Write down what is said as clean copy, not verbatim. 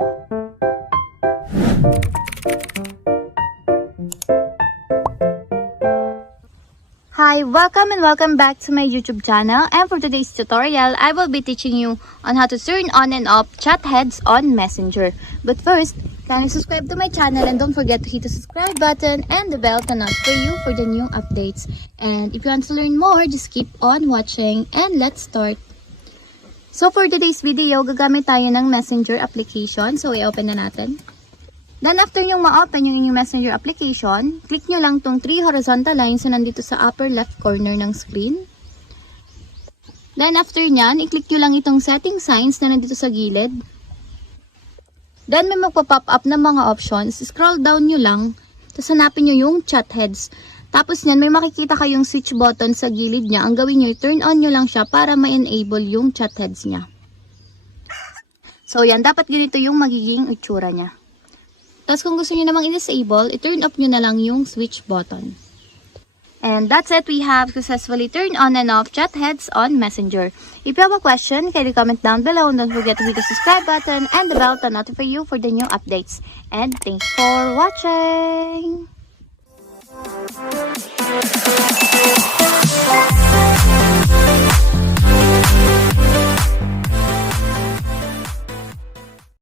Hi, welcome back to my YouTube channel, and for today's tutorial, I will be teaching you on how to turn on and off chat heads on Messenger. But first, kindly subscribe to my channel and don't forget to hit the subscribe button and the bell to notify you for the new updates. And if you want to learn more, just keep on watching and let's start. So for today's video, gagamit tayo ng Messenger application. So i-open na natin. Then after yung ma-open yung inyong Messenger application, click nyo lang tong 3 horizontal lines na nandito sa upper left corner ng screen. Then after nyan, i-click nyo lang itong setting signs na nandito sa gilid. Then may magpa-pop up na mga options. Scroll down nyo lang, tapos hanapin nyo yung chat heads. Tapos nyan, may makikita kayong switch button sa gilid niya. Ang gawin nyo, i-turn on nyo lang siya para ma-enable yung chat heads niya. So yan, dapat ganito yung magiging itsura niya. Tapos kung gusto niyo namang i-disable, i-turn off nyo na lang yung switch button. And that's it. We have successfully turned on and off chat heads on Messenger. If you have a question, kindly comment down below and don't forget to hit the subscribe button and the bell to notify you for the new updates. And thanks for watching!